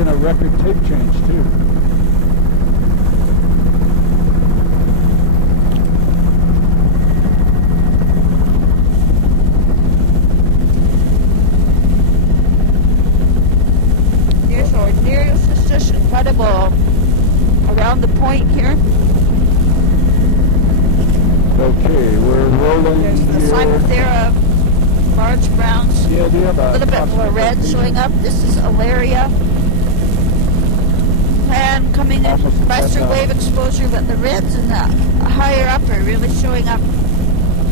been a record tape change too. Here's our nearest just incredible around the point here. Okay, we're rolling. There's the Cynothera, large browns, yeah, we have a little bit more red showing up. This is Alaria. And coming in western wave exposure, but the reds and the higher up are really showing up.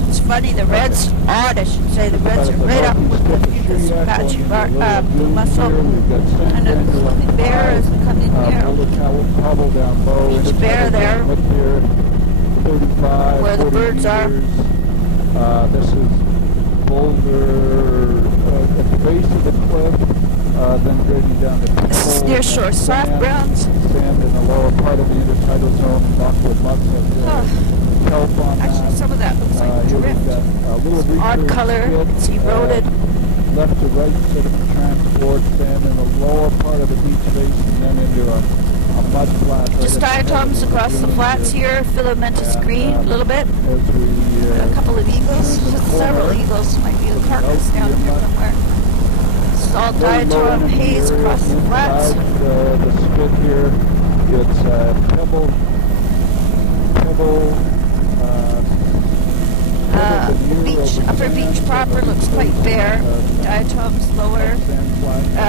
It's funny, the reds, odd I should say, the reds are right up with the this patchy blue mussel. And a Clummy bear is coming here. Beach bear there. Where the birds are. This is boulder at the base of the cliff, then grading down to This is near shore soft browns. Sand in the lower part of the intertidal zone, rockwood mudslip. Kelp on Actually, some of that looks like drift. Odd color, it's eroded. Left to right sediment transport, sand in the lower part of the beach face, and then into a mud flat. Just diatoms across the flats here, filamentous green a little bit. A couple of eagles, several eagles, might be the carcass down here somewhere. This is all diatom haze across the flats. The spit here, it's pebble, beach, upper beach proper looks quite bare. Diatoms lower.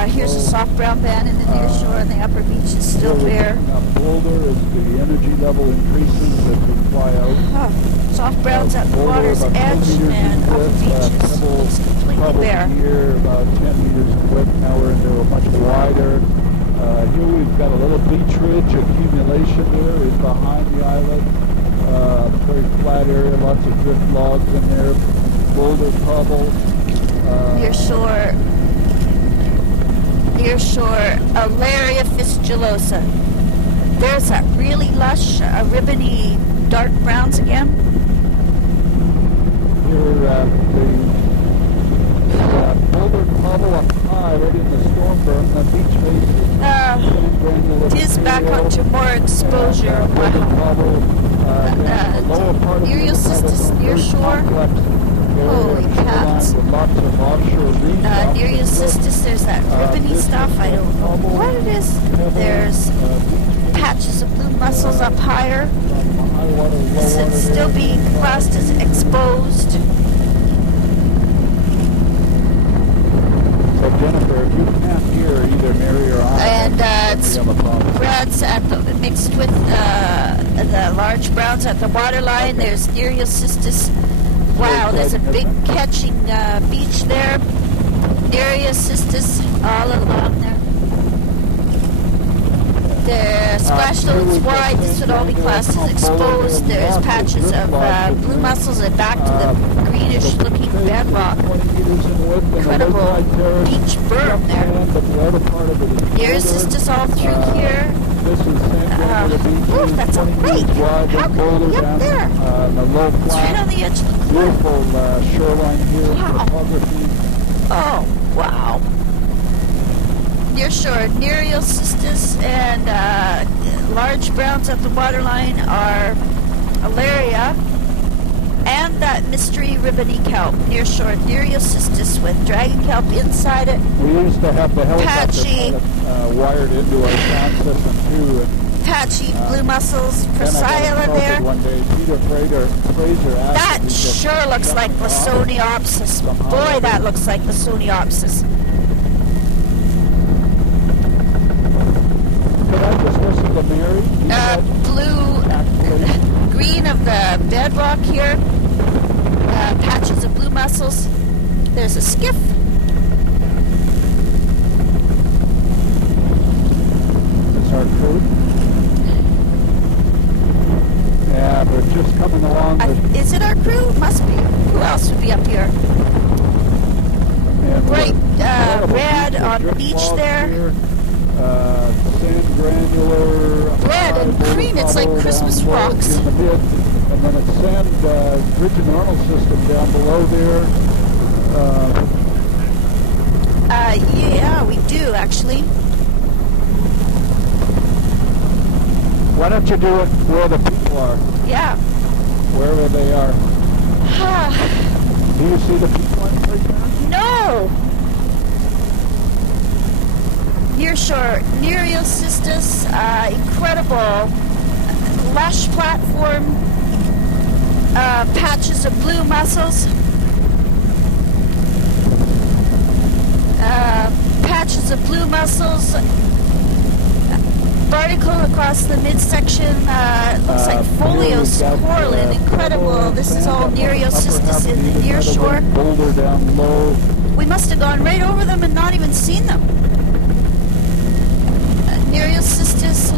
Here's a soft brown band in the near shore, and the upper beach is still bare. Boulder as the energy level increases as we fly out. Soft browns at the water's edge, and upper beaches looks completely bare. Here, about 10 meters in width. Now we're into a much wider. Here we've got a little beach ridge accumulation here is behind the islet. Very flat area, lots of drift logs in there, boulder cobble. Near shore, Alaria fistulosa. There's that really lush, ribbony, dark browns again. Here, the boulder cobble up high, right in the storm berm, the beach face. It is back onto more exposure. Nereocystis near shore. Holy cats. Nereocystis, there's that ribbony stuff. I don't know what it is. There's patches of blue mussels up higher. This is still being classed as exposed. So Jennifer, if you can't hear either Mary or I, and it's reds mixed with the large browns at the waterline. There's Nereocystis. Wow, there's a big catching beach there. Nereocystis all along there. The splash zone's wide. This would all be classed as exposed. There's patches of blue mussels and back to the greenish looking bedrock. Incredible beach berm there. Nereocystis all through here. Ooh, that's a lake. How can it be up there? It's right on the edge of the cliff. Wow. Oh, wow. Near shore, Nereocystis and large browns at the waterline are Alaria and that mystery ribbony kelp. Near shore, Nereocystis with dragon kelp inside it. We used to have the helicopter wired into our sound system too. Patchy blue mussels, Procyon there. One day, Peter Fraser that sure looks like Lasoniopsis. Boy, that looks like Lasoniopsis. Could I just listen to Mary? Green of the bedrock here. Patches of blue mussels. There's a skiff. That's our crew. Yeah, we're just coming along. Is it our crew? Must be. Who else would be up here? Bright red on the beach there. Sand granular. Red and green, it's like Christmas rocks. And then it's sand ridge and normal system down below there. Yeah, we do actually. Why don't you do it where the people are, Yeah. wherever they are? Do you see the people on the playground? No! Nearshore, Nereocystis, incredible, lush platform, patches of blue mussels, barnacle across the midsection, looks like Folios coralline, incredible. This is all Nereocystis in the nearshore. Boulder down low. We must have gone right over them and not even seen them. Nereocystis.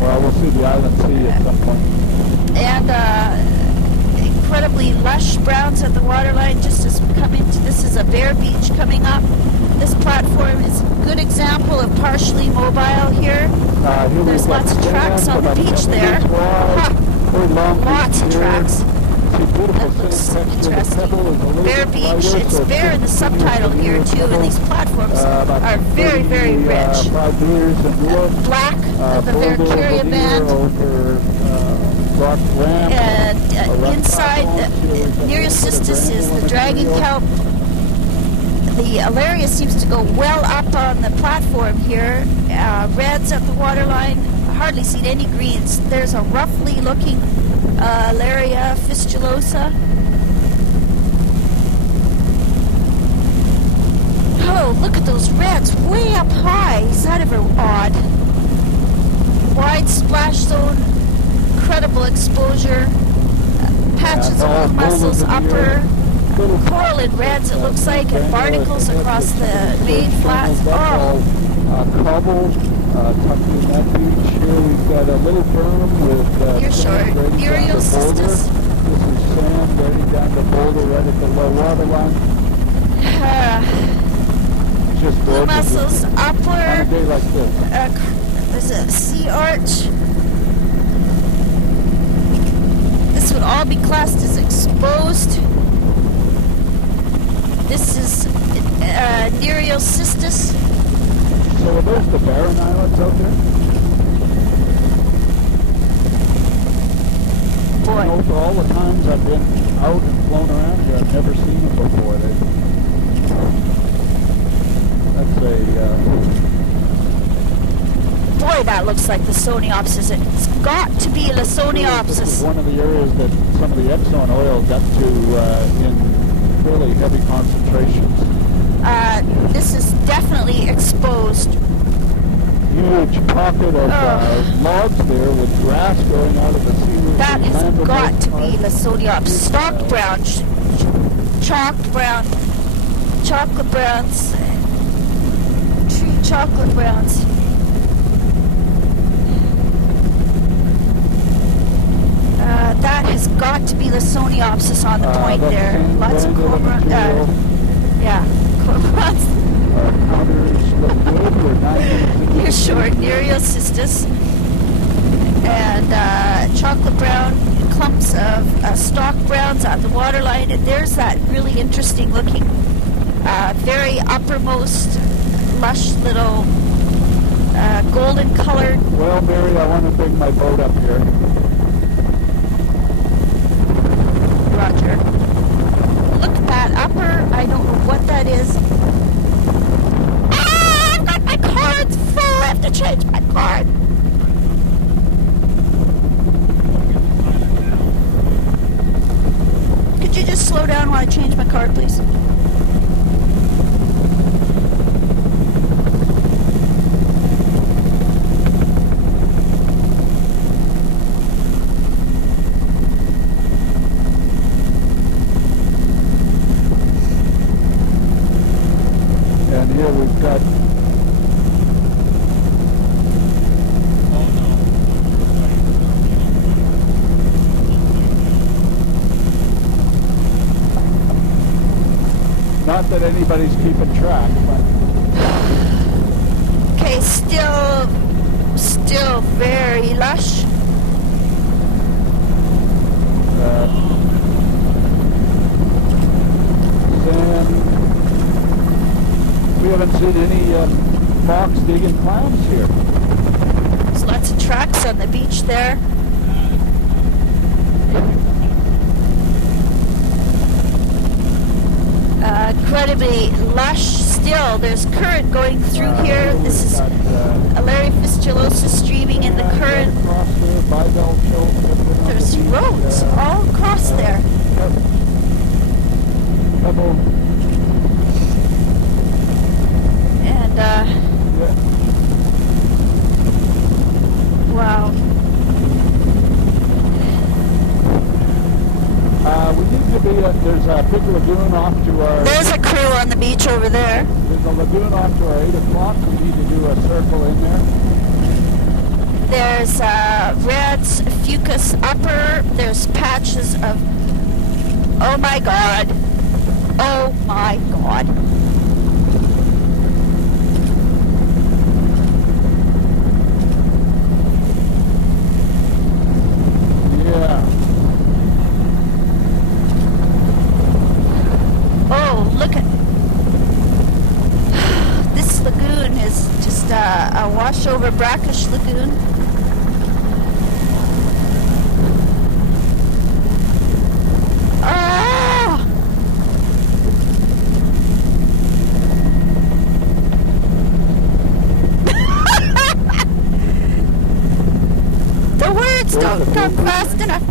Well, we'll see the island sea at some point. And incredibly lush browns at the waterline just as we come into, this is a bare beach coming up. This platform is a good example of partially mobile here. There's lots of tracks on the beach there. Lots of tracks. That looks interesting. Bare beach, it's bare in the subtitle here too, and these platforms are very, very rich. Black, the Vercaria band, and inside Nereocystis is the dragon kelp. The Alaria seems to go well up on the platform here. Reds at the waterline, hardly seen any greens. There's a roughly looking Alaria fistulosa. Oh, look at those reds way up high. Is that ever odd? Wide splash zone, incredible exposure, patches of mussels upper, coralline reds it looks like, and barnacles across the main flats. Oh, Cobble, tucked in that beach. Here we've got a little berm with nearshore, Nereocystis. This is sand draining down the boulder right at the low water line. Just blue mussels on upper. a day like this. There's a sea arch. This would all be classed as exposed. This is Nereocystis. So are those the barren islands out there? Boy. You know, for all the times I've been out and flown around here, I've never seen them before. That's Boy, that looks like the Lysoniopsis. It's got to be Lysoniopsis. This is one of the areas that some of the Exxon oil got to in really heavy concentrations. This is definitely exposed. Huge pocket of logs there with grass growing out of the sea. That has got to be Lysoniopsis. Stalk brown, chalked brown, chocolate browns, tree chocolate browns. That has got to be Lysoniopsis on the point there. Lots of cormorants. Yeah, cormorants. Nearshore, Nereocystis. And chocolate brown clumps of stalk browns at the waterline. And there's that really interesting looking, very uppermost, lush little golden colored. Well, Mary, I want to bring my boat up here. Roger. Look at that upper, I don't know what that is. Ah, I've got my cards full, I have to change my card. Could you just slow down while I change my card, please? Here we've got not that anybody's keeping track, but okay, still very lush. We haven't seen any fox digging clams here. There's lots of tracks on the beach there. Incredibly lush still. There's current going through here. This is Alaria fistulosa streaming in the current. There's roads all across there. And wow. We need to be there's a big lagoon off to our... There's a crew on the beach over there. There's a lagoon off to our 8 o'clock. We need to do a circle in there. There's reds, fucus upper. There's patches of... Oh my god. Oh my god. Yeah. Oh, look at... This lagoon is just a washover brackish lagoon. Ah! The words don't come fast enough.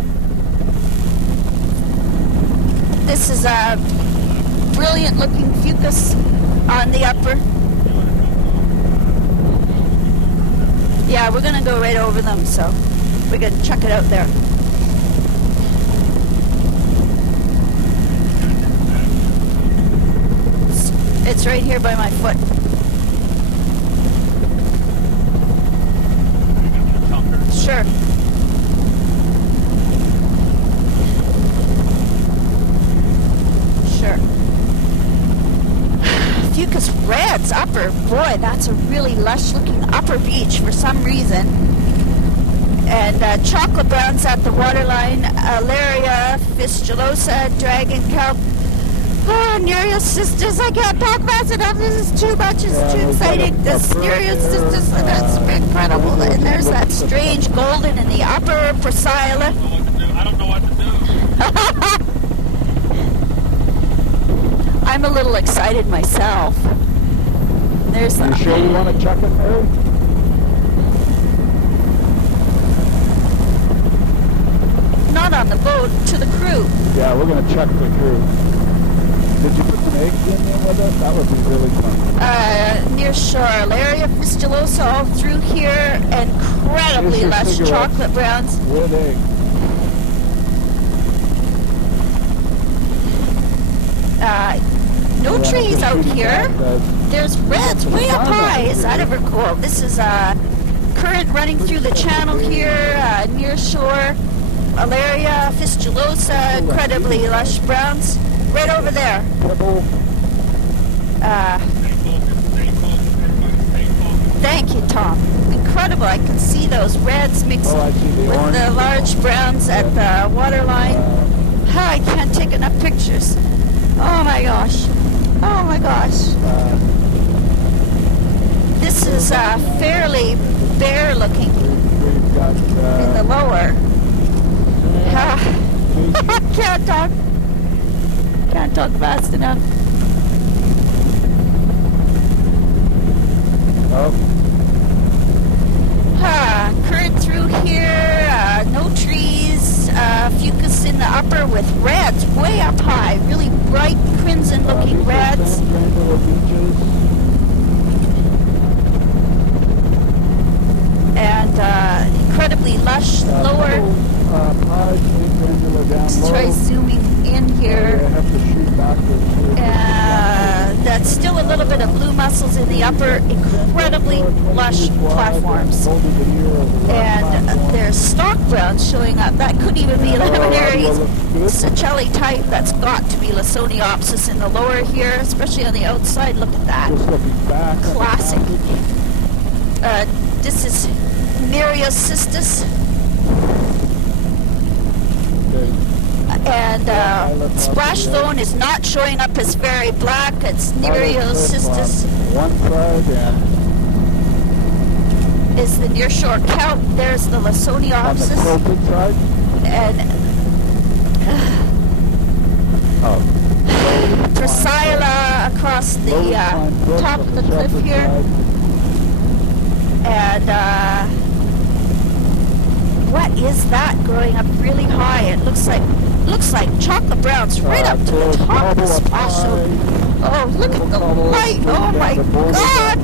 This is a brilliant looking fucus on the upper. Yeah, we're gonna go right over them, so we're gonna check it out there. It's right here by my foot. Sure. Sure. Fucus Reds upper. Boy, that's a really lush looking upper beach for some reason. And chocolate browns at the waterline. Alaria fistulosa, dragon kelp. Oh, Nereocystis, I can't talk fast enough. This is too much. It's too exciting. This Nereocystis, that's incredible. And there's that strange golden in the upper Prochyla. I don't know what to do. I'm a little excited myself. There's You the... sure you want to check it, Mary? Not on the boat, to the crew. Yeah, we're going to check the crew. Did you put some eggs in there with us? That would be really fun. Near shore, Alaria fistulosa all through here. Incredibly Here's your lush cigarettes. chocolate browns. With eggs. No Yeah, trees just out shooting here. back, There's reds way up high. Is that ever cool? This is current running through the channel here, near shore. Alaria fistulosa, incredibly lush browns. Right over there. Thank you, Tom. Incredible. I can see those reds mixed I see the with orange. the large browns at the waterline. I can't take enough pictures. Oh my gosh. Oh my gosh. This is fairly bare looking We've got, in the lower. Can't talk. Can't talk fast enough. Current through here, no trees, fucus in the upper with reds way up high, really bright crimson looking reds. And incredibly lush lower. Let's try zooming in here. That's still a little bit of blue mussels in the upper, incredibly lush platforms. And there's stalk browns showing up. That could even be Laminaria Seychelles type. That's got to be Lysoniopsis in the lower here, especially on the outside. Look at that. Classic. This is Nereocystis. And splash zone is not showing up as very black. It's Nereocystis. One side and is the nearshore kelp. There's the On the Lawsoniopsis. quilted side? And Priscilla across the top of the cliff here. And what is that growing up really high? It looks like chocolate browns right up to the top of the splash zone. Oh, look at the light! Oh my God!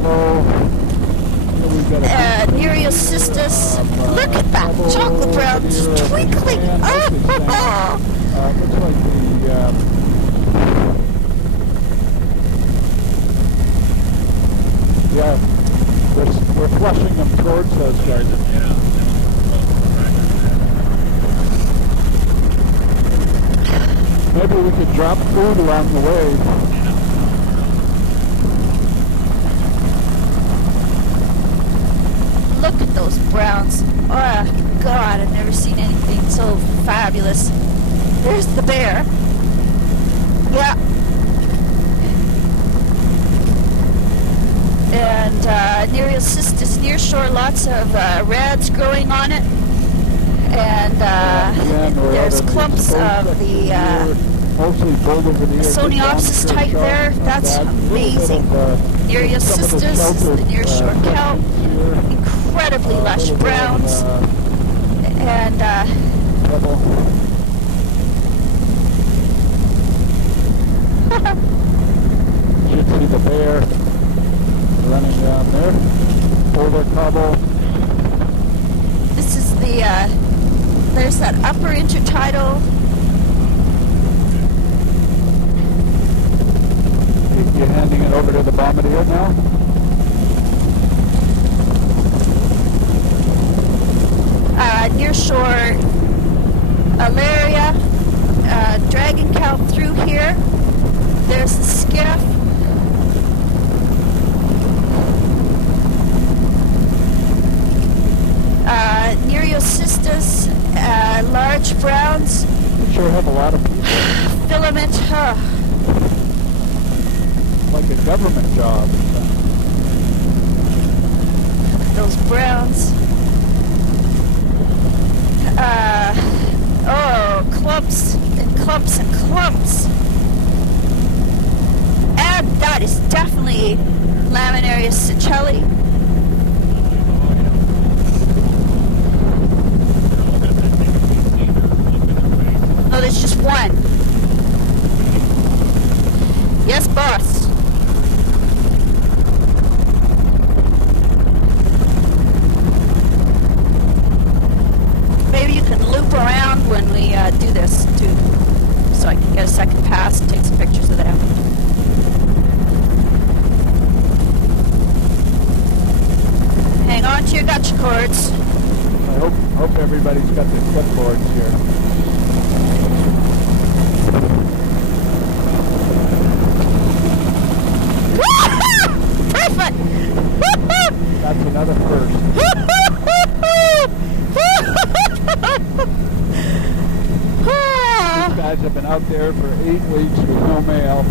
Nereocystis. Look at that chocolate brown twinkling. Oh! Looks like the we're flushing them towards those guys. Maybe we could drop food along the way. Look at those browns. Oh, God, I've never seen anything so fabulous. There's the bear. Yeah. And Nereocystis nearshore, lots of reds growing on it. And there's clumps of the Lawsoniopsis type there. That's amazing. Nereocystis, the nearshore kelp, incredibly lush browns. And should see the bear running down there. Boulder cobble. this is the, there's that upper intertidal. You're handing it over to the bombardier now? Nearshore Alaria, dragon kelp through here. There's the skiff. Nereocystis, large browns. We sure have a lot of people. Filament, Like a government job. those browns. Oh, clumps and clumps and clumps. And that is definitely Laminaria sicelli. Oh, there's just one. Yes, boss. Maybe you can loop around when we do this, too, so I can get a second pass and take some pictures of them. Hang on to your gotcha cords. I hope everybody's got their clipboards here. Perfect! That's another first. These guys have been out there for 8 weeks with no mail.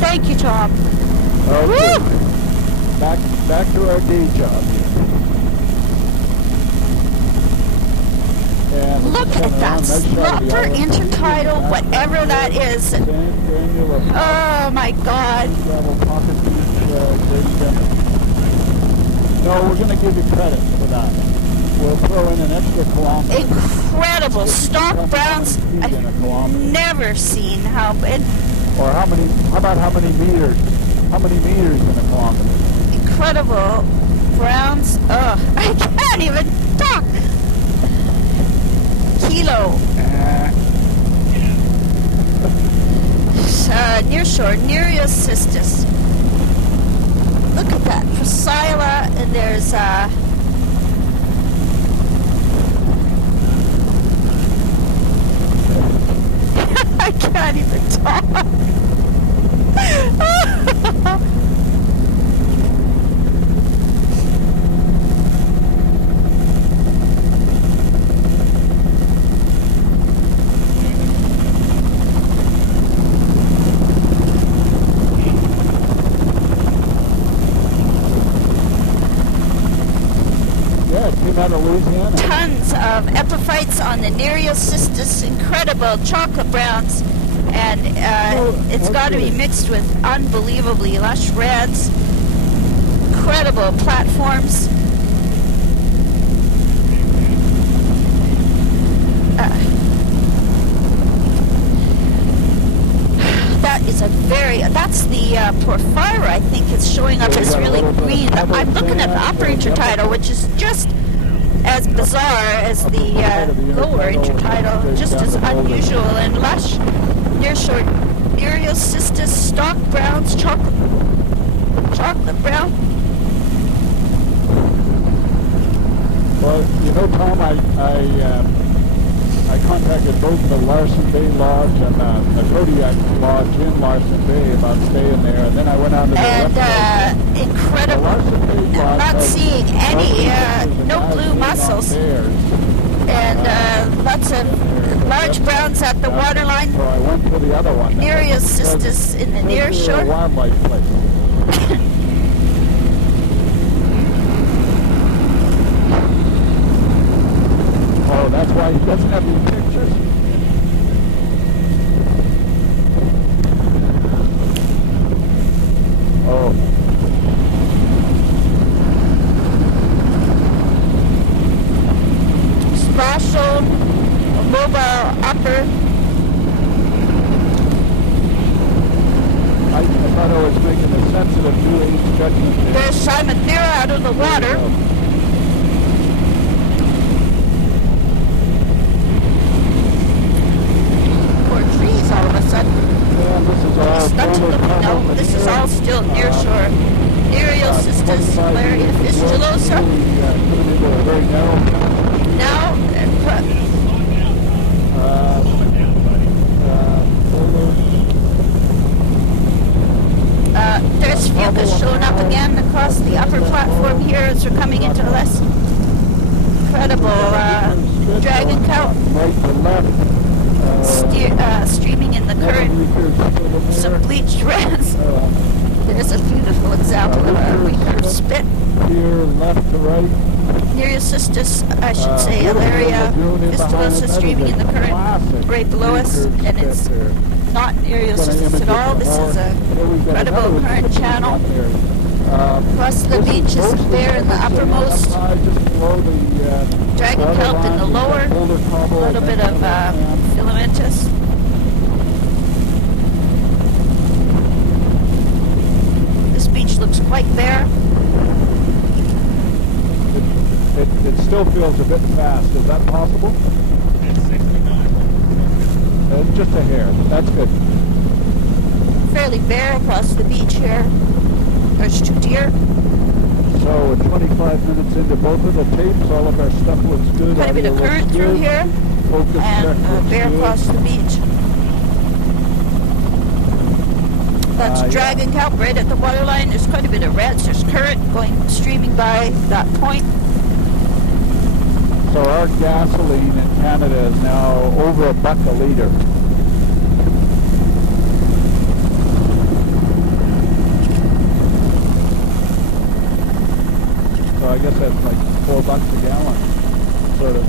Thank you, Tom. Okay. Back to our day job here. And Look at that upper intertidal, whatever that is. Sand granule. Oh my God. Gravel pocket beach, no, we're going to give you credit for that. We'll throw in an extra kilometer. Incredible stock browns. I've never seen how big. Or how about how many meters? How many meters in a kilometer? Incredible browns. Oh, I can't even talk. Kilo. Nearshore, Nereocystis. look at that. Priscilla, and there's I can't even talk. Yeah, it came out of Louisiana. Tons of epiphytes on the Nereocystis, incredible chocolate browns, and it's got to be mixed with unbelievably lush reds, incredible platforms. That is that's the porphyra, I think it's showing up as really green. I'm looking at the upper intertidal, which is just as bizarre as the lower intertidal, just as unusual and lush. Nearshore Nereocystis, stock browns, chocolate brown. Well, you know, Tom, I contacted both the Larsen Bay Lodge and the Kodiak Lodge in Larsen Bay about staying there, and then I went on to the And incredible. I'm not seeing any, no blue mussels. And lots of large browns at the waterline. So I went to the other one. Nereocystis in the near shore. Wildlife place. Oh, that's why he doesn't have any pictures? Oh. Splashel, mobile upper. I thought I was making a sensitive new age judgment there. There's Cymathera out of the water. All of a sudden. Yeah, this is all No, this is all still near shore. Nereocystis, Malaria fistulosa. Now, there's fucus showing up again across the upper platform here as we're coming into a less incredible dragon kelp. Right to left. Streaming in the current, some bleached reds. There's a beautiful example of a recurve spit. Here, left to right. Nereocystis, I should say, Alaria fistulosa streaming in the current right below us, and it's not Nereocystis at all. This is a incredible current channel. Plus the beach is there in the uppermost. Dragon kelp in the lower. A little bit of filamentous. This beach looks quite bare. It still feels a bit fast. Is that possible? It's 69. Just a hair. That's good. Fairly bare across the beach here. There's 2 deer. So 25 minutes into both of the tapes, all of our stuff looks good. Quite a bit of current through here. Focus And bare across the beach. That's dragon kelp right at the waterline. There's quite a bit of reds. There's current streaming by that point. So our gasoline in Canada is now over $1 a liter. So I guess that's like $4 a gallon, sort of.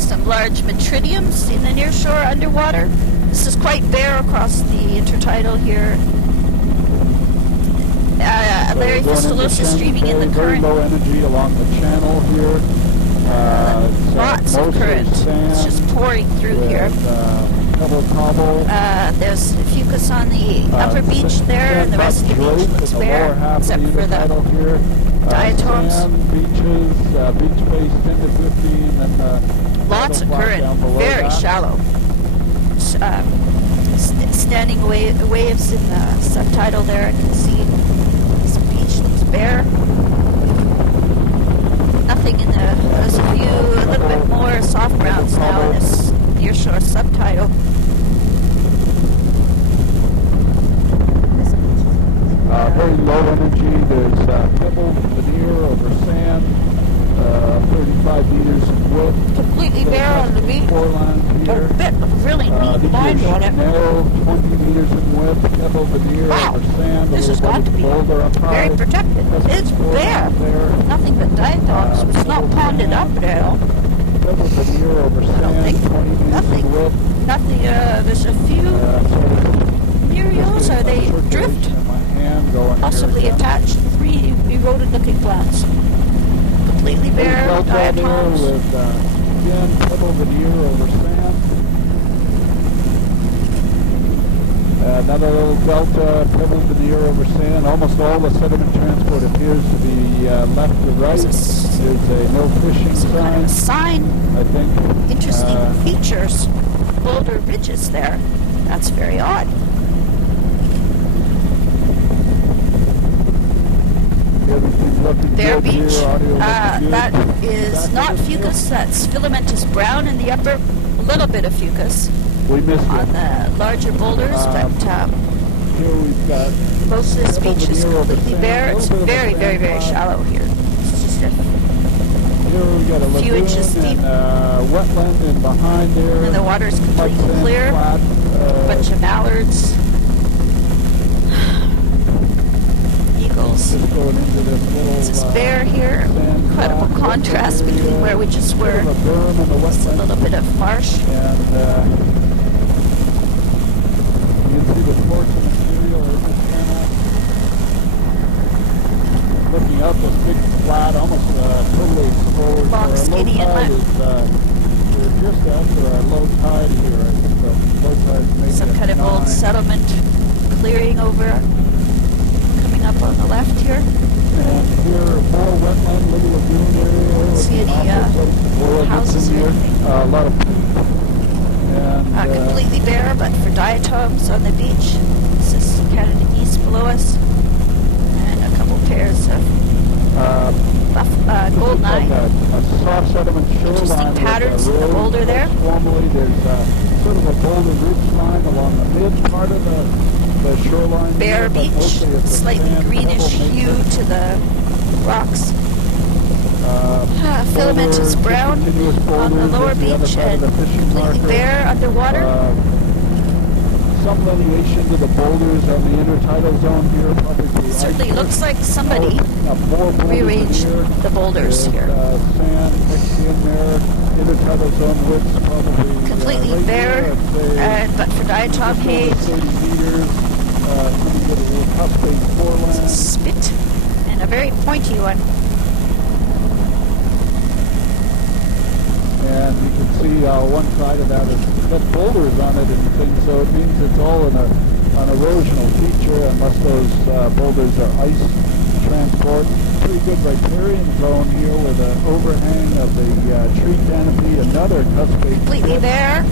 Some large metridiums in the nearshore underwater. This is quite bare across the intertidal here. Alaria fistulosa streaming in the current. Very low energy along the channel here. Lots of current. It's just pouring through here. Cobble. There's fucus on the upper beach there, and the rest of the beach looks bare, except for the diatoms. Beaches, beach base 10 to 15, and lots of current, very shallow. Standing waves in the subtidal there, I can see this bare. Nothing in the, there's a few, a little bit more soft browns now in this nearshore subtidal. Very low energy. There's pebble, veneer over sand, 35 meters in width. Completely bare on the beach. Four lines A here. bit of really neat These line are on it. narrow, 20 meters in width, pebble, veneer Wow. over sand. This has got to be boulder up high. very protected. It's bare. There. Nothing but diatoms. It's not ponded up now. Pebble, veneer over I don't sand, think. 20 meters Nothing. in width. Nothing, there's a few Sort of muriels. Are they circulation drift? in my hand going Possibly here again. attached 3 eroded looking plants. Completely bare, Delta there diatoms. with again pebble veneer over sand. Another little delta, pebble veneer over sand. Almost all the sediment transport appears to be left to right. There's There's a no fishing some kind of a sign, sign. I think. Interesting features. Boulder ridges there. That's very odd. Everything's looking Bear good here, Beach. audio looking good. That is Back not of the fucus. That's filamentous brown in the upper. A little bit of fucus We missed on it. the larger boulders, but Here we've got most of this pebble beach is veneer over completely sand, bare. a It's little bit of a very, very, very sand shallow here. It's just a, Here we got a few lagoon inches deep. and wetland and behind there. and the water is white completely sand clear. flat, A bunch of mallards, eagles. just going into this little This is bare here. sand Incredible flat contrast area. between where we just Bit were. of a berm in the Just a wetland. little bit of marsh. And you can see the sports material in this channel. Looking up, this big flat, almost totally exposed. Long, Our low skinny tide inlet. is, we're just after our low tide here. I think the low tide is maybe Some at kind of 9. old settlement clearing over, coming up on the left here. And here, more wetland, little lagoon area. See any, houses or anything? A lot of peat. And, Completely bare, but for diatoms on the beach. This is Canada East below us. And a couple pairs of goldeneye. Like a soft sediment shoreline. Interesting with, patterns in the roads. boulder there. Formally, there's sort of a boulder ridge line along the mid part of the shoreline. Bare here, but beach, mostly it's a slightly sand greenish pebble hue matrix. to the rocks. Boulder, Filamentous brown continuous on the boulders lower at the other beach side of and the fishing completely marker. bare underwater. Some lineation to the boulders on the intertidal zone here. Probably Certainly looks like somebody rearranged the boulders here. Sand mixed in there. Intertidal zone width's probably Completely right bare, here, I'd say but for diatom just over haze, 30 meters. Coming to the cusping foreland. spit, and a very pointy one. And you can see one side of that has got boulders on it and things, so it means it's all an erosional feature unless those boulders are ice transport. Pretty good riparian zone here with an overhang of the tree canopy, another cusping. Completely bare.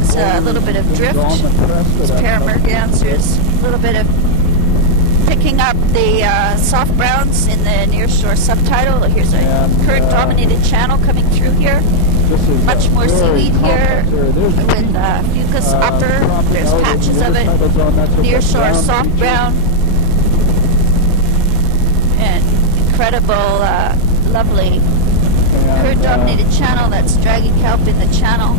It's a little bit of drift. These paramergansers, a little bit of picking up the soft browns in the nearshore subtidal. Here's a current-dominated channel coming through here. This is Much more seaweed here with fucus Uh, upper. There's patches of it. Nearshore soft brown. And incredible, lovely current-dominated channel that's dragging kelp in the channel.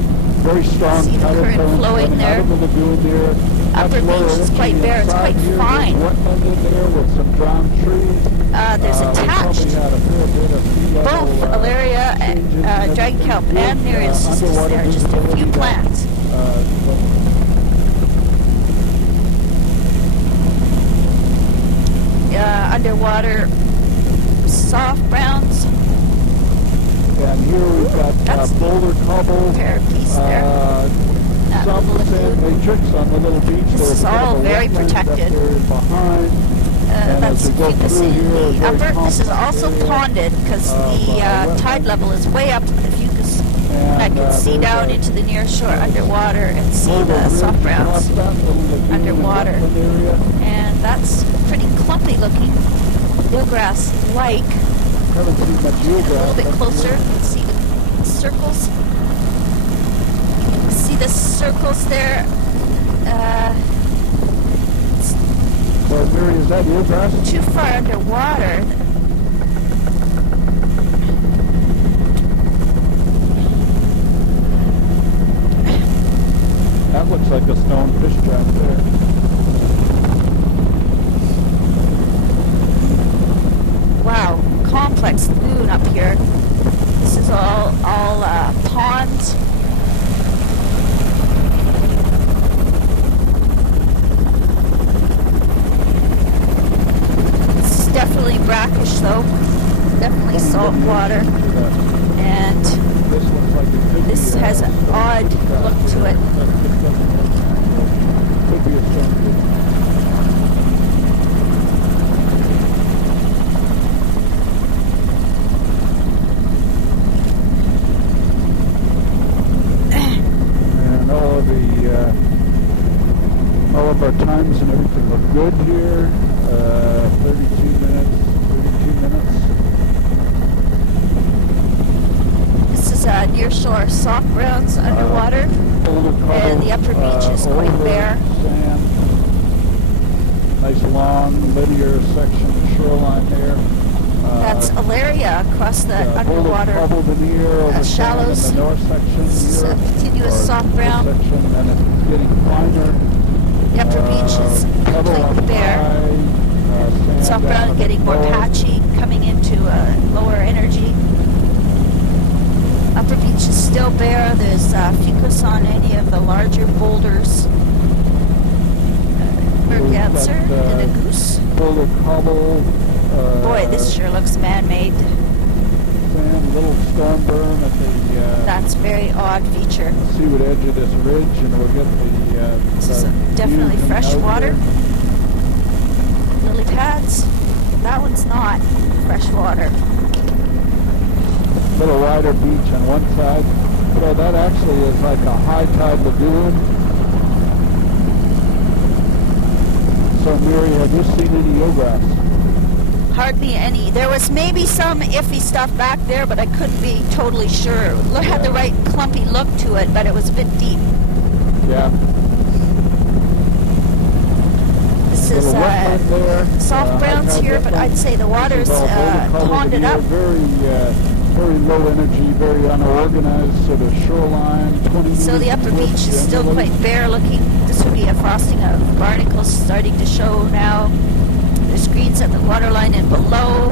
Very strong See the tidal current currents flowing running there. out of the lagoon there. Upper Much lower beach is energy quite bare. It's inside quite here. fine. There's wetland in there with some drowned trees. There's We probably attached had a fair bit of sea level, both Alaria, changes and dragon kelp, everything. and Nereus cystis Underwater there. Just a few visibility that, plants. Underwater soft browns. And here we've got That's boulder cobble. Pair piece there. That Some little sand lagoon. matrix on the little beach. This There's is a bit all of a very wetland protected. up there behind. And That's as we go fucus through in here, the very upper. This is compact also area ponded because of, the wetland. tide level is way up to the fucus. And I can see there's down a into the near shore underwater and see boulder the ridge soft across browns. that little lagoon and underwater. wetland area. And that's pretty clumpy looking. eelgrass like. Haven't seen much A eelgrass. little bit up closer. here. You can see the circles. You can see the circles there. It's So, Mary, is that eelgrass? too far underwater. That looks like a stone fish trap there. Wow, complex lagoon up here. This is all ponds. It's definitely brackish though. Definitely salt water. And This looks like it could this be, has an odd look to it. Could be a stone fish. And all of our times and everything look good here. 32 minutes. This is near shore soft browns underwater. And the upper beach is quite bare. Sand. Nice long linear section of shoreline there. That's Alaria across the underwater Bubble veneer over shallows. in the north section This is here. a continuous or soft this brown. section, and it's getting finer. The upper beach is Pebble up completely bare. high, sand Soft down brown at getting the more lower. patchy, coming into lower energy. Upper beach is still bare. There's ficus on any of the larger boulders. Merganser and a goose. Boulder cobble. Boy, this sure looks man-made. Sand, little storm berm at the That's a very odd feature. seaward edge of this ridge, and we'll get the. This is definitely view fresh out water. here. Lily pads. That one's not fresh water. Little wider beach on one side. So that actually is like a high tide lagoon. So Mary, have you seen any eelgrass? Hardly any. There was maybe some iffy stuff back there, but I couldn't be totally sure. It had the right clumpy look to it, but it was a bit deep. Yeah. This is Little wetland there. soft High browns tide here, but wetland. I'd say the water's This is all boulder cobble ponded veneer, up. Very low energy, very unorganized sort of shoreline. 20 So the upper meters beach is still generally. quite bare looking. This would be a frosting of barnacles starting to show now. There's greens at the waterline and below,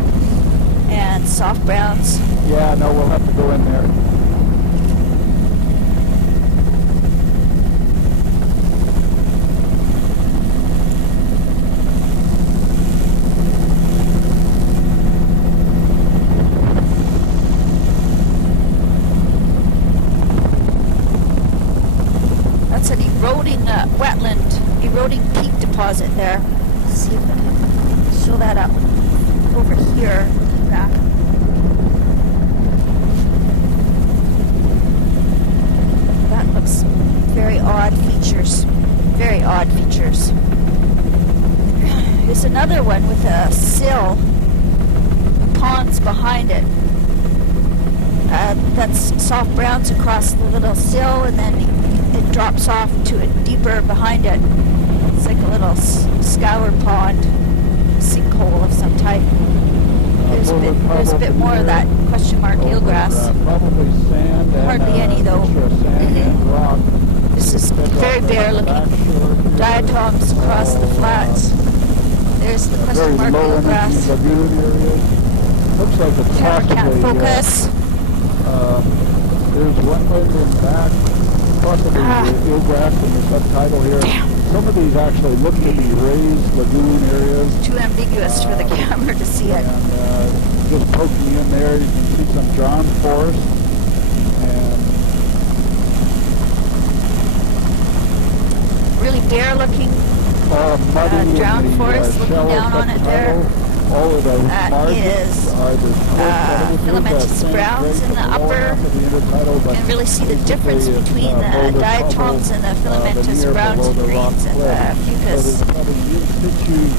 and soft browns. Yeah, no, we'll have to go in there. That's an eroding wetland, eroding peak deposit there. Let's see if I can show that up over here. Back. That looks very odd features. Very odd features. There's another one with a sill, ponds behind it. That's soft browns across the little sill, and then it drops off to it deeper behind it. It's like a little scour pond, sinkhole of some type. There's a bit more of that question mark eelgrass. Probably sand and Hardly any, though. mixture of sand and rock. This is very bare looking. Diatoms across the flats. There's the Very question mark low energy eelgrass. lagoon area. Looks like it's Camera can't possibly, focus. there's wetland in back, possibly eelgrass in the subtitle here. Some of these actually look to be raised lagoon areas. Too ambiguous for the camera to see it. And just poking in there, you can see some John Forest. And Really bare looking. muddy in Drowned the forest looking shallow down on it there. subtidal. all of those That margins is, are the filamentous browns in the upper. You can really see the difference between the diatoms and the filamentous browns and greens and the fucus.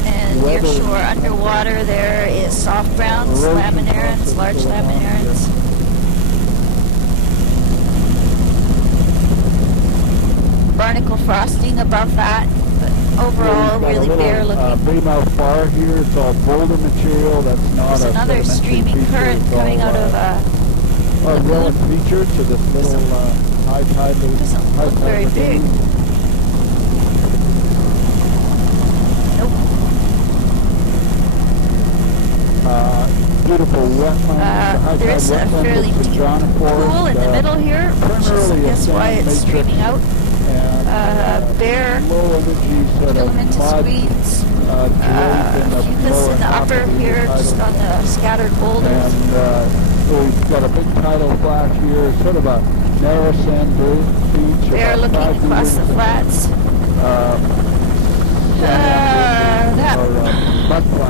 And nearshore underwater there is soft browns, laminarans, large laminarans. Barnacle frosting above that, but overall really bare looking. Baymouth bar here, it's all boulder material. That's not There's another streaming current coming out of a relic feature to this little high tide. Doesn't look very big. Nope. Beautiful wetland. There is a fairly deep pool in the middle here, which is I guess why it's streaming out. Bare filamentous greens, fucus in the upper here, just on the scattered boulders. And so we've got a big tidal flash here, sort of a narrow sand beach. Bare looking across the flats.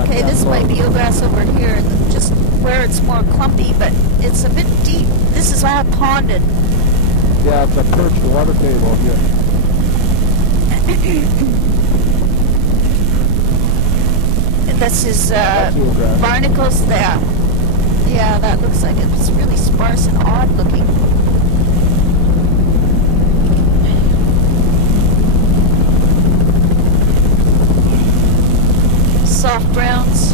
Okay, this might be eelgrass over here, just where it's more clumpy, but it's a bit deep. This is all ponded. Yeah, it's a perched water table here. This is barnacles there. Yeah, that looks like it's really sparse and odd looking. Soft browns.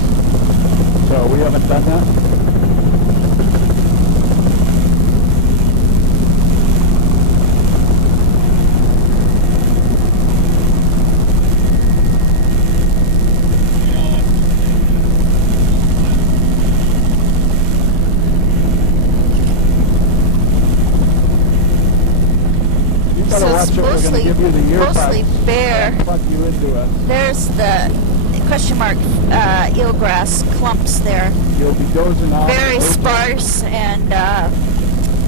So we haven't done that? So it's mostly bare. Fuck you into it. There's the question mark eelgrass clumps there. You'll be dozing off. Very sparse and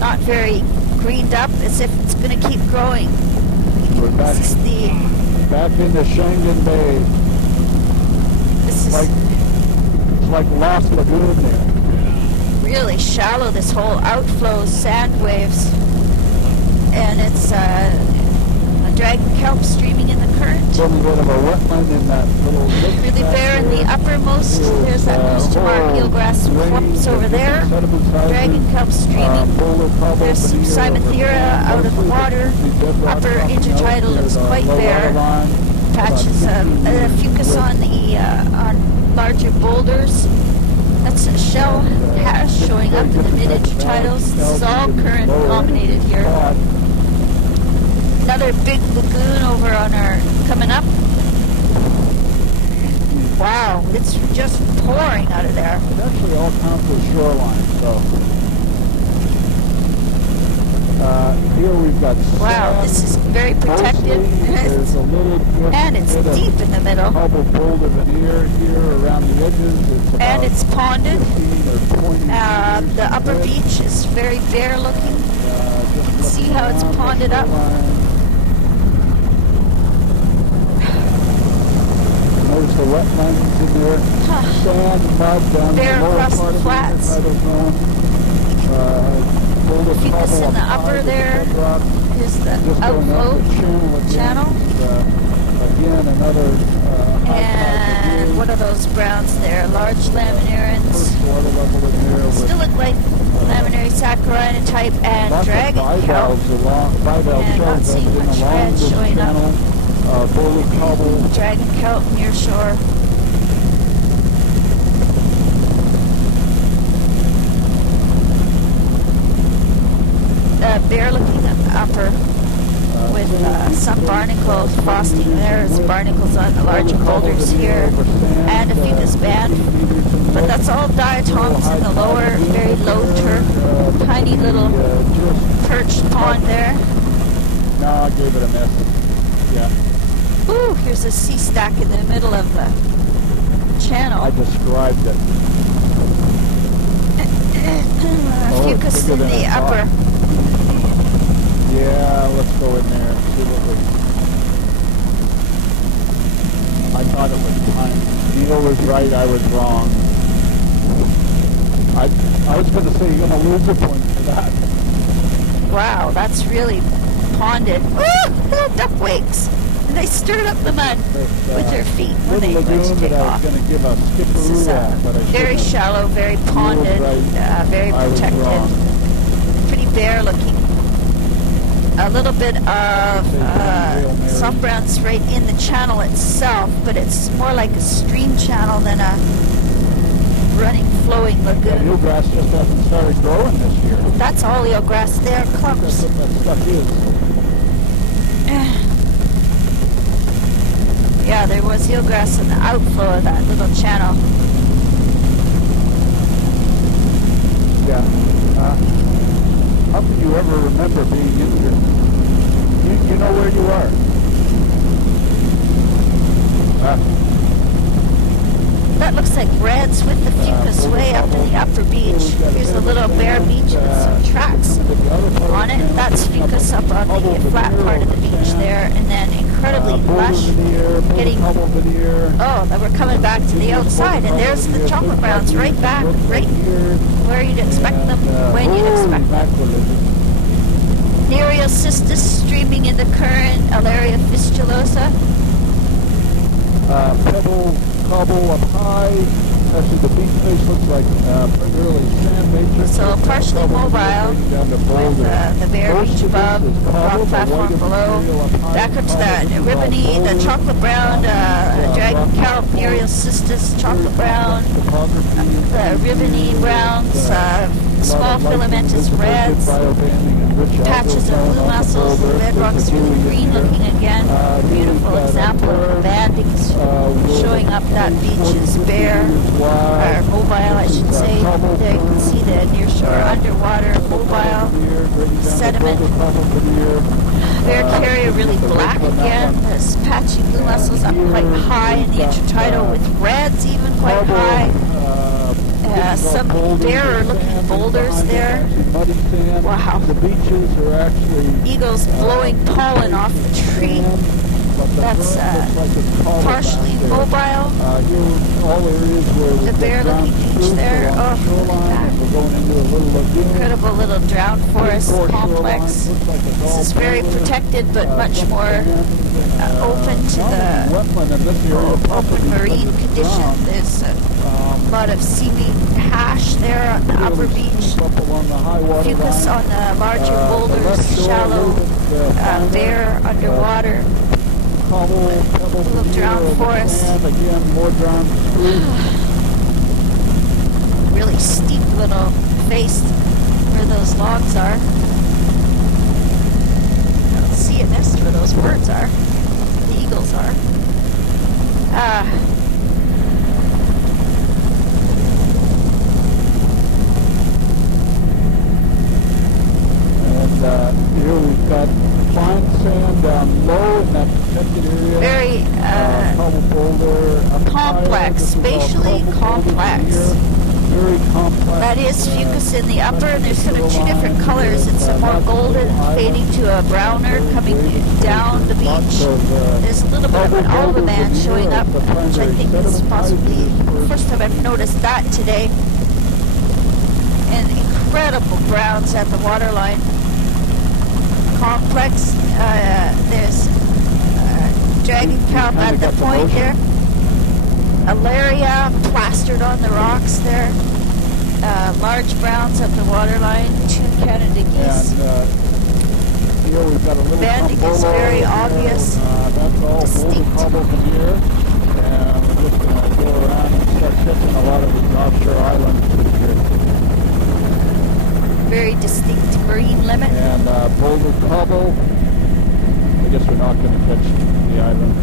not very greened up, as if it's going to keep growing. We're back, This is back into Shangan Bay. this is It's like Lost Lagoon there. really shallow. This whole outflow sand waves, and it's a dragon kelp streaming in the current. A little bit of a wetland in that little lake. Really bare in the uppermost. There's that question mark eelgrass clumps over there. Dragon kelp streaming. There's some Cymathera out of the water. Upper intertidal looks quite bare. Patches of fucus on the on larger boulders. That's a shell hash showing up in the mid-intertidals. This is all current dominated here. Another big lagoon over on our coming up. Wow, it's just pouring out of there. It actually all counts as shoreline, so. Here we've got Wow, sand, this is very protected. There's a little And it's bit of deep in the middle. Bubble boulder veneer here around the edges. It's And about it's ponded. 15 or 20 meters The upper width. beach is very bare looking. Just See looking how it's around the ponded up? shoreline. Notice the wetlands in there. Sand, mud down Bare the lower across part the of flats. the intertidal zone. Boulder Fucus cobble in the up upper high with there. bedrock. Here's the Just going up outflow the channel again. Again, another And what are those browns there? Large laminarans. first water level in there with Still look like laminary saccharina type and lots dragon of kelp. bivalves along, bivalve And not shells seeing that have much been along red this showing up. channel. Boulder cobble. Dragon kelp near shore. Bare looking upper with some barnacle frosting. There's barnacles on the larger boulders here and a fucus band. But that's all diatoms in the lower, very low turf, tiny little perched pond there. No, I gave it a miss. Yeah, Ooh, here's a sea stack in the middle of the channel. I described it. Fucus it's bigger in than the I thought. upper. Yeah, let's go in there and see what we... I thought it was time. Neil was right, I was wrong. I was going to say you're going to lose a point for that. Wow, that's really ponded. Oh, little duckwakes. And they stirred up the mud with their feet when they Little went to lagoon take that I off. was going to give a This is skipperoo at, but I very shouldn't. shallow, very ponded, right. very I was protected, wrong. pretty bare looking. A little bit of soft browns right in the channel itself, but it's more like a stream channel than a running, flowing That lagoon. eelgrass just hasn't started growing this year. That's all eelgrass there, That's clumps. what that stuff is. Yeah, there was eelgrass in the outflow of that little channel. Yeah. How can you ever remember being in here? You know where you are. That looks like reds with the fucus way up to the upper beach. Here's a little bare beach with some tracks on it. That's fucus up on the flat part of the beach there, and then incredibly lush. Getting then we're coming back to the outside, and there's the chocolate browns right back, right where you'd expect them, when you'd expect them. Nereocystis streaming in the current, Alaria fistulosa. Pebble, cobble up high. Actually, the beach face looks like primarily sand matrix. So partially mobile with the bare beach above, rock platform below. Back up to that ribony, the chocolate brown, dragon kelp, Nereocystis, chocolate brown, the ribony browns, small filamentous reds, patches of blue mussels, the red rock's really green looking again. Beautiful example of the banding showing up. That beach is bare, or mobile I should say. There you can see the near shore underwater, mobile, sediment. Bear carrier really black again. There's patchy blue mussels up quite high in the intertidal with reds even quite high. Some barer looking boulders there. Wow. The beaches are actually Eagles blowing pollen off the tree. That's partially mobile. The bare looking beach there. Oh, look at that. Incredible little drown forest complex. This is very protected but much more open to the open marine condition. There's a lot of seaweed hash there on the upper beach. Fucus on the larger boulders, shallow, bare underwater. Little drown forest. Really steep little face where those logs are. I don't see a nest where those birds are. The eagles are. And here we've got fine sand down low in that protected area. Very boulder, complex, spatially complex. Very complex. That is fucus in the upper, and there's sort of two different colors. It's a more golden fading to a browner coming down the beach. There's a little bit of an alba band showing up, which I think is possibly the first time I've noticed that today. And incredible browns at the waterline. Complex. There's dragon kelp at the point there. Alaria plastered on the rocks there. Large browns at the waterline. 2 Canada geese. Here we've got a little Banding is very obvious. That's all distinct. boulder from here. And we're just going to go around and start checking a lot of these offshore islands here. Very distinct marine limit. And boulder cobble. I guess we're not going to catch the island.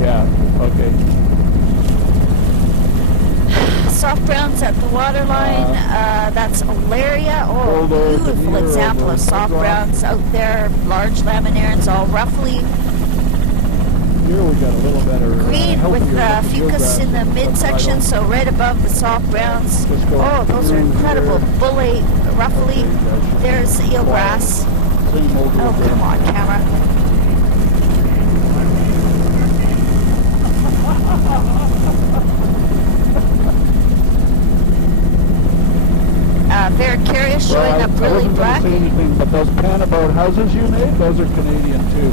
Yeah, okay. Soft browns at the waterline. That's Alaria. Oh, beautiful example of soft browns out there. Large laminarans, all roughly Here we got a little better green with fucus in the midsection, so right above the soft browns. Oh, those are incredible. Bullate, roughly. There's eelgrass. Oh, come on, camera. Varicaria showing Well, up I really wasn't black. going to say anything, but those Panaboat houses you made, those are Canadian too.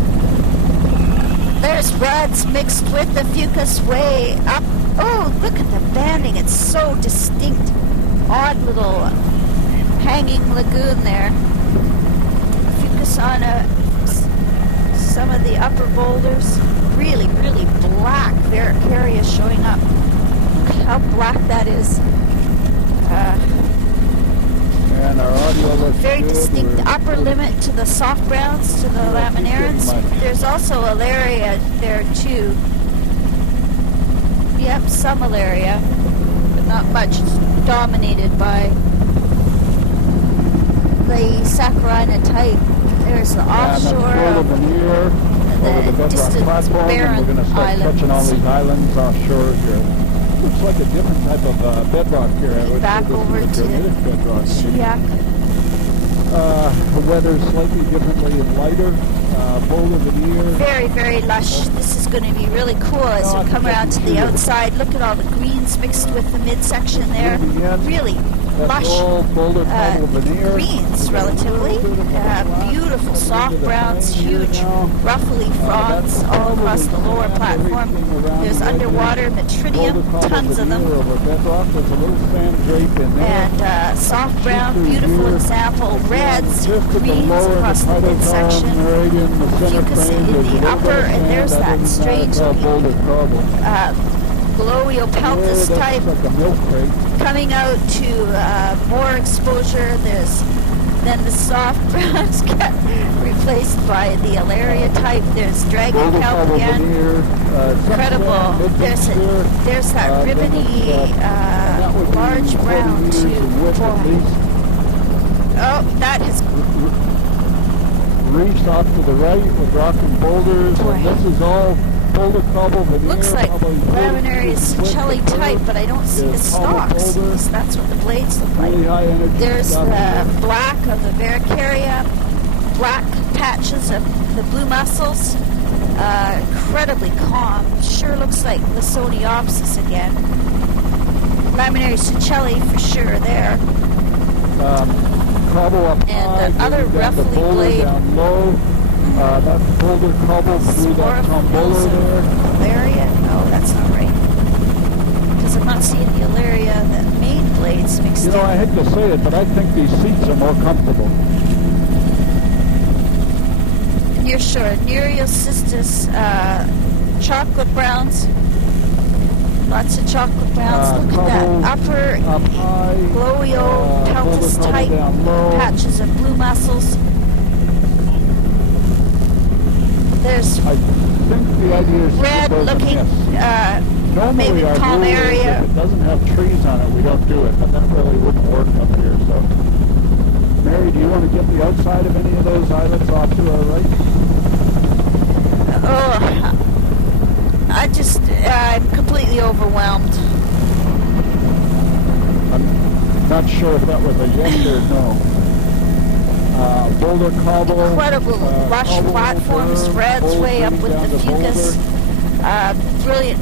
There's reds mixed with the fucus way up. Oh, look at the banding. It's so distinct. Odd little hanging lagoon there. Fucus on some of the upper boulders. Really, really black Varicaria showing up. Look how black that is. And our audio looks Very good. distinct We're- upper limit to the soft browns, to the laminarans. There's also Alaria there too. Yep, some Alaria, but not much. It's dominated by the Saccharina type. There's the And offshore that's of veneer over the the bedrock distant platform, and barren we're going to start touching all islands. these islands offshore here. Looks like a different type of bedrock here. I would Back say this over is a to granitic bedrock. Chidiac. The weather's slightly differently and lighter. Boulder veneer. Very, very lush. This is going to be really cool as we come around to the outside. Look at all the greens mixed with the midsection there. Really That's lush all boulder cobble veneer. greens, relatively. Beautiful soft browns, huge ruffly fronds all across the lower platform. There's underwater metridium, tons of them. There's a little sand drape in there. And soft brown, beautiful example. Reds, greens across the midsection. Fucus in the upper, and there's that strange boulder cobble. Gloeopeltis type Like a milk crate. coming out to more exposure. There's then the soft browns get replaced by the Alaria type. There's dragon Boulder kelp cobble again. veneer. Incredible. There's that ribbony large brown too. Boy. Oh, that has Reefs off to the right with rock and boulders, Boy. and this is all boulder cobble veneer. looks like probably laminaria Seychelles type, but I don't see the There's hollow stalks. boulder. So that's what the blades look like. Really high energy There's stuff the here. black of the Varicaria, black patches of the blue mussels. Incredibly calm. Sure looks like Lysoniopsis again. Laminaria Seychelles for sure there. Cobble up And the high, other moving down the roughly boulder blade. down low. That's boulder cobble through that tombola there. Alaria? No, that's not right. Because I'm not seeing the Alaria, the main blades mixed You know, I in. hate to say it, but I think these seats are more comfortable. You're sure. Nereocystis, chocolate browns. Lots of chocolate browns. Look at Cobble that upper up high. Gloeopeltis boulder cobble type down low. patches of blue mussels. There's I think the idea is to red propose a looking, mist. Normally maybe our palm rule is area. if it doesn't have trees on it, we don't do it, but that really wouldn't work up here. So, Mary, do you want to get the outside of any of those islets off to our right? I'm completely overwhelmed. I'm not sure if that was a yes or no. Boulder cobble. Incredible lush cobble platforms, over, reds boulder way up green with down the to fucus. boulder. Brilliant.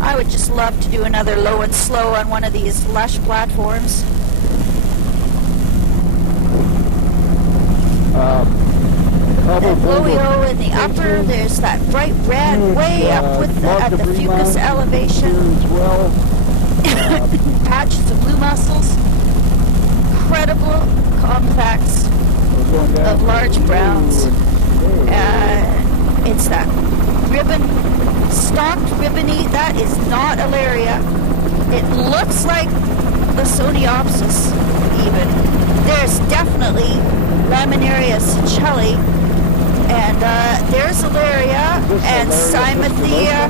I would just love to do another low and slow on one of these lush platforms. Cobble And boulder. Gloeo in the upper, there's that bright red Huge, way up with the, log at the debris fucus mound elevation. here as well. Patches of blue mussels. Incredible complex We're going down of large to- browns. There. It's that ribbon, stalked ribbony. That is not Alaria. It looks like Lysoniopsis even. There's definitely Laminaria Seychelles. And there's Alaria Is this and Alaria Cymathea.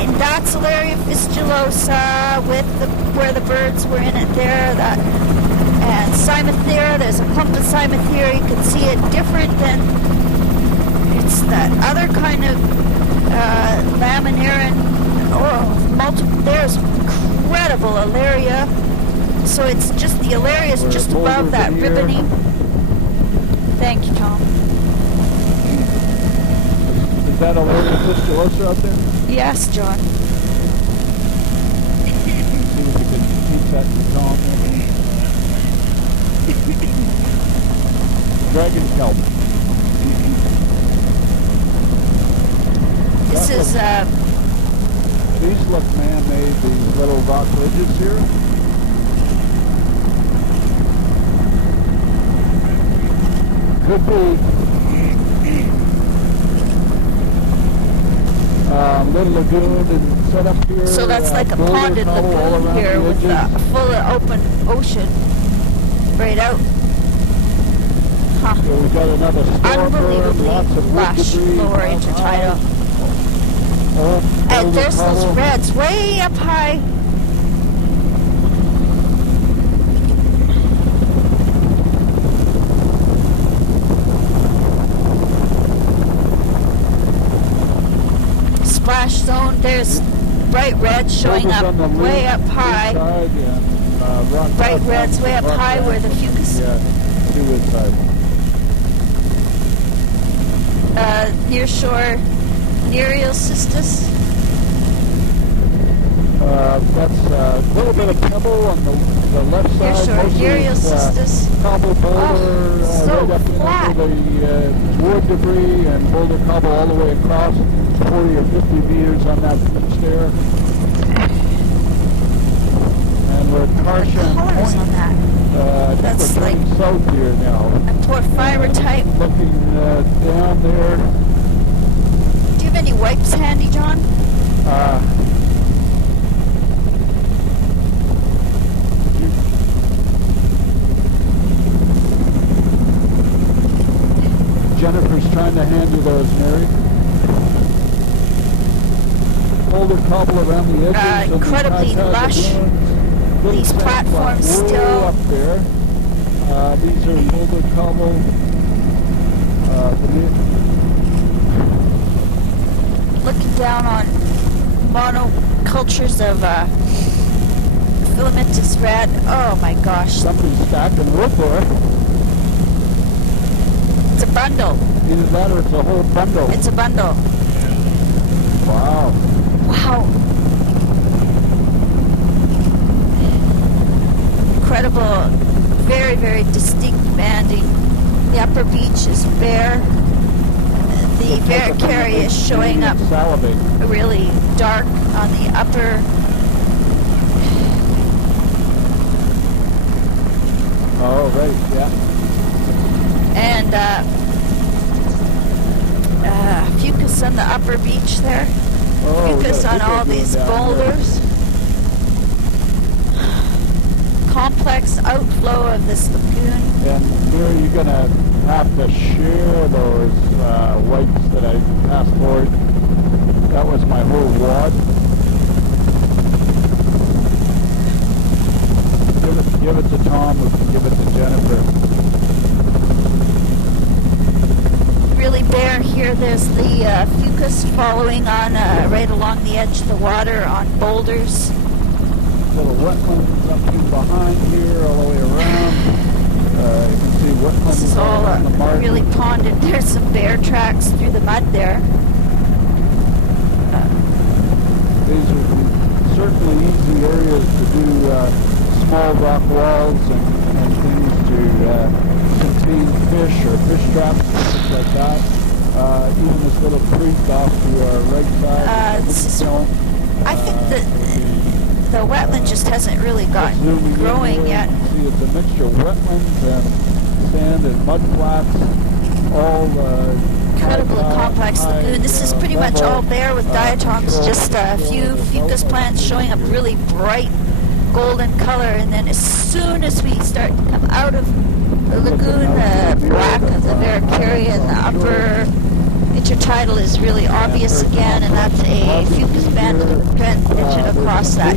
And that's Alaria fistulosa with where the birds were in it there. That and Cymathea, there's a clump of Cymathea. You can see it different than it's that other kind of laminarin. There's incredible Alaria. So it's just the Alaria is We're just at Boulder above that Veneer. ribbony. Thank you, Tom. Is that Alaria fistulosa out there? Yes, John. See if we can keep that to Tom. Dragon kelp. This That is These look man-made, these little rock ridges here. Could be little lagoon and set up here. so that's like a boulder ponded cobble all lagoon around here the with edges. a full open ocean right out. Huh. So we've got another storm burn, Unbelievably lots of wood lush debris, lower intertidal. And boulder there's those cobble. reds way up high. Splash zone. There's bright red showing Boulders up on the way lee- up high. lee side and, rock Bright side, reds way up rock high side. where the fucus Yeah, to its side. near shore Nereocystis. That's a little bit of pebble on the left Near side. shore Mostly it's, Nereocystis. cobble boulder Oh, so right up flat. into the wood debris and boulder cobble all the way across 40 or 50 meters on that beach there. And we're at Karshan Colors on Point. that. I think That's we're turning like- south here now. A porphyrotype. Looking down there. Do you have any wipes handy, John? Jennifer's trying to hand you those, Mary. Boulder cobble around the edges. of Incredibly the lush. lagoons. Little These sand platforms flats way still- up there. These are boulder cobble. Looking down on monocultures of filamentous red. Oh my gosh. Somebody's stacking wood there. It's a bundle. Either that or it's a whole bundle. It's a bundle. Wow. Wow. Incredible, very, very distinct banding. The upper beach is bare. The Varicaria is showing up Salivate. really dark on the upper. Oh, right, yeah. And fucus on the upper beach there. Oh, we Fucus got a on big all one these down here. boulders. Complex outflow of this lagoon. And Mary, you're gonna have to share those wipes that I asked for. That was my whole wad. Give it to Tom, we can give it to Jennifer. Really bare here. There's the fucus following on right along the edge of the water on boulders. Little wetlands up here behind here, all the way around. You can see wetlands This is all on the margin. really ponded. There's some bear tracks through the mud there. These are certainly easy areas to do small rock walls and things to contain fish or fish traps and things like that. Even this little creek off to our right side. This is- don't, I think the wetland just hasn't really gotten zooming in growing here, yet. you can see it's a mixture of wetlands and sand and mud flats, all Incredibly high, complex high, lagoon. This is pretty much level, all bare with diatoms, control, just a few control, fucus plants showing up really bright golden color, and then as soon as we start to come out of the lagoon, the black of the Varicaria in the upper intertidal is really obvious again, and that's a fucus band transition across that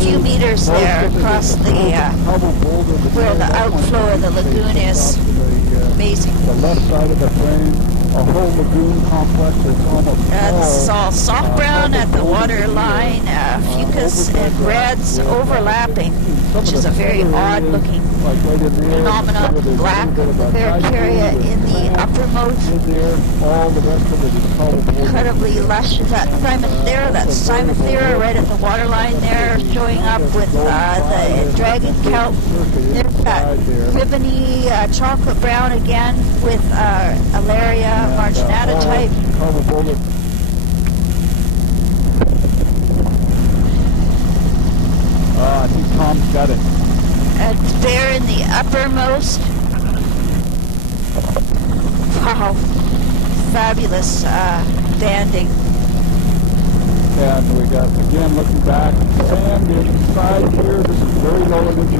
few meters there across the where the outflow of the lagoon is. Amazing. The left side of the frame. a whole lagoon complex that's almost This is all soft brown at the water line, fucus and reds overlapping, which is a very odd looking phenomenon. Black Varicaria in the uppermost, incredibly lush. Is that Cymothera? That's Cymothera right at the water line there, showing up with the dragon kelp. There's that ribbony chocolate brown again with Alaria marginata type. I think Tom's got it. It's there in the uppermost. Wow, fabulous banding. And we got, again, looking back, sand inside here. This is very low energy.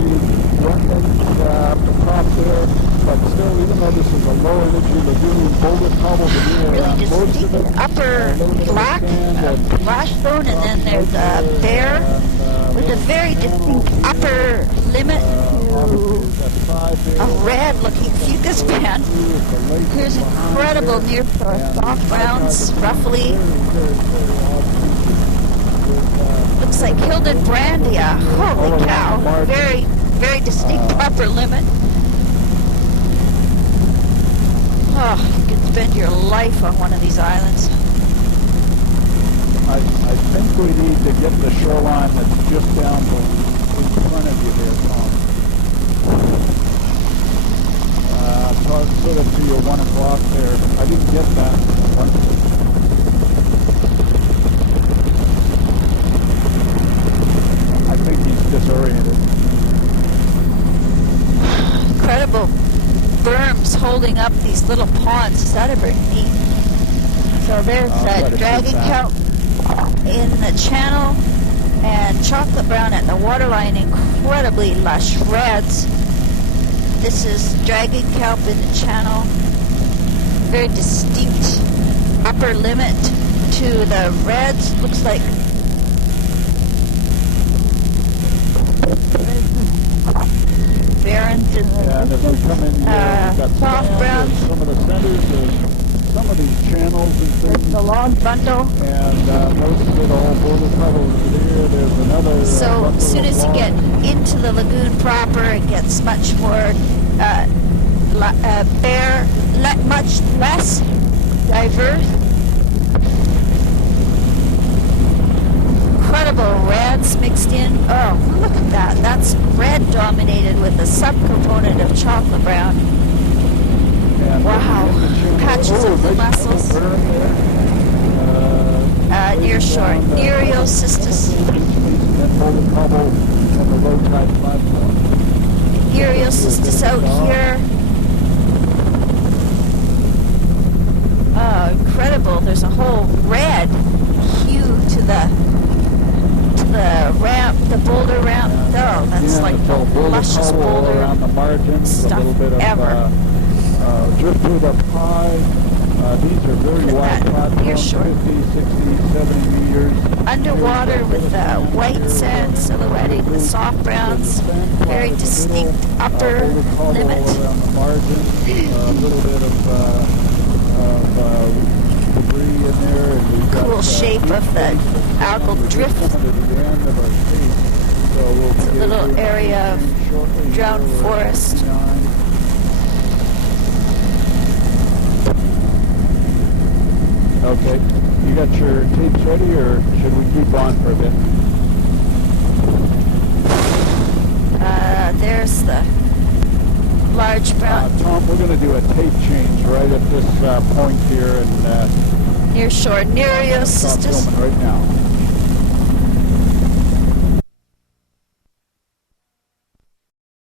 Wetlands at the top there. But still, even though this is a low energy lagoon, boulder cobble veneer around Really most of distinct it. upper black flash bone, and then there's a bear with a very distinct upper limit to a red looking fucus band. Here's incredible near soft browns, roughly. Looks like Hildebrandia. Holy cow. Very, very distinct upper limit. Oh, you could spend your life on one of these islands. I think we need to get the shoreline that's just down in front of you there, Tom. Sort of to your 1 o'clock there. I didn't get that one. I think he's disoriented. Incredible berms holding up these little ponds. Is that ever neat? So there's that dragon kelp in the channel and chocolate brown at the waterline, incredibly lush reds. This is dragon kelp in the channel. Very distinct upper limit to the reds. Looks like barrens in the And as we come in here, we've got soft sand, browns. some of the centers, there's some of these channels and things. The long bundle. And most of it all border cover there. There's another. So as soon as you get into the lagoon proper, it gets much more bare, much less diverse. Incredible reds mixed in. Oh, look at that. That's red dominated with a subcomponent of chocolate brown. Wow. Patches of blue mussels. Near shore. Nereocystis. Nereocystis out here. Oh, incredible. There's a whole red hue to the ramp, the boulder ramp. Oh, that's like the luscious boulder around the margins, stuff a little bit of ever. driftwood up high. These are very Look at wide that, platforms, near shore. 50, 60, 70 meters. Underwater with the white sand silhouetting the soft browns. Very distinct upper limit. Around the margin, a little bit of debris in there. And we've got, Cool shape of the algal drift. At the end of our space. So we'll It's a little area of drowned forest. Okay, you got your tapes ready, or should we keep on for a bit? There's the large brown Tom, we're going to do a tape change right at this point here, and near shore. stop Nereocystis. filming right now.